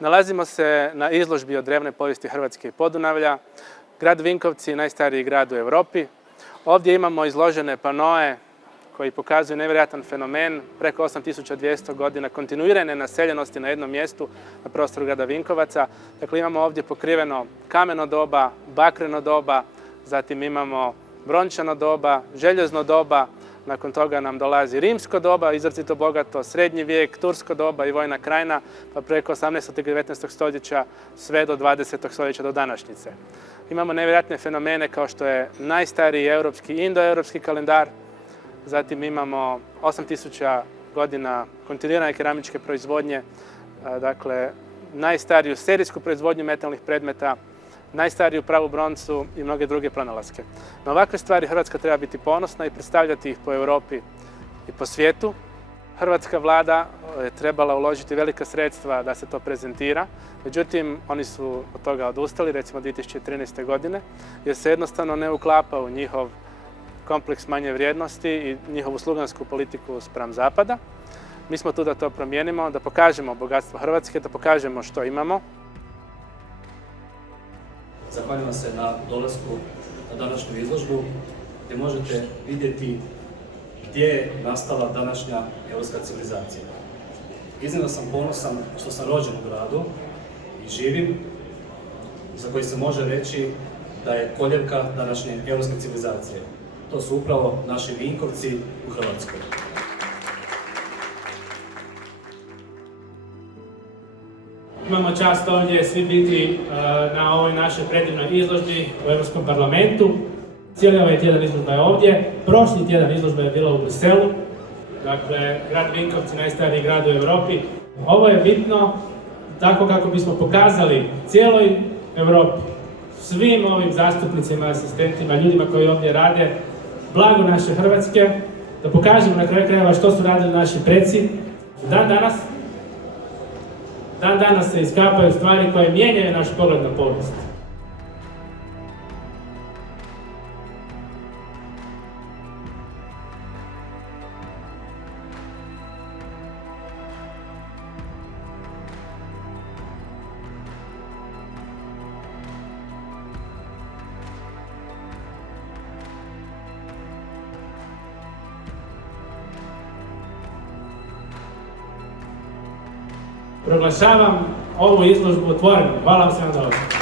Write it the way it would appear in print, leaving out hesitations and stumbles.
Nalazimo se na izložbi o drevnoj povijesti Hrvatske i Podunavlja. Grad Vinkovci je najstariji grad u Europi. Ovdje imamo izložene panoe koji pokazuju nevjerojatan fenomen, preko 8200 godina kontinuirane naseljenosti na jednom mjestu na prostoru grada Vinkovaca. Dakle, imamo ovdje pokriveno kameno doba, bakreno doba, zatim imamo brončano doba, željezno doba, nakon toga nam dolazi rimsko doba, izrazito bogato, srednji vijek, tursko doba i vojna krajina, pa preko 18. i 19. stoljeća sve do 20. stoljeća do današnjice. Imamo nevjerojatne fenomene kao što je najstariji europski i indoeuropski kalendar, zatim imamo 8000 godina kontinuirane keramičke proizvodnje, dakle najstariju serijsku proizvodnju metalnih predmeta, najstariju pravu broncu i mnoge druge pronalaske. Na ovakve stvari Hrvatska treba biti ponosna i predstavljati ih po Europi i po svijetu. Hrvatska vlada je trebala uložiti velika sredstva da se to prezentira, međutim oni su od toga odustali, recimo 2013. godine, jer se jednostavno ne uklapa u njihov kompleks manje vrijednosti i njihovu slugansku politiku spram Zapada. Mi smo tu da to promijenimo, da pokažemo bogatstvo Hrvatske, da pokažemo što imamo. Zahvaljujem se na dolasku na današnju izložbu gdje možete vidjeti gdje je nastala današnja europska civilizacija. Iznimno sam ponosan što sam rođen u gradu i živim, za koji se može reći da je koljevka današnje europske civilizacije. To su upravo naši Vinkovci u Hrvatskoj. Imamo čast ovdje svi biti na ovoj našoj predivnoj izložbi u Europskom parlamentu. Cijeli ovaj tjedan izložba je ovdje. Prošli tjedan izložba je bila u Briselu. Dakle, grad Vinkovci, najstariji grad u Europi. Ovo je bitno tako kako bismo pokazali cijeloj Europi, svim ovim zastupnicima, asistentima, ljudima koji ovdje rade, blago naše Hrvatske, da pokažemo na kraju krajeva što su radili naši preci. Dan danas se iskapaju stvari koje mijenjaju naš pogled na povijest. Proglašavam ovu izložbu otvorenom. Hvala vam svima na ovo.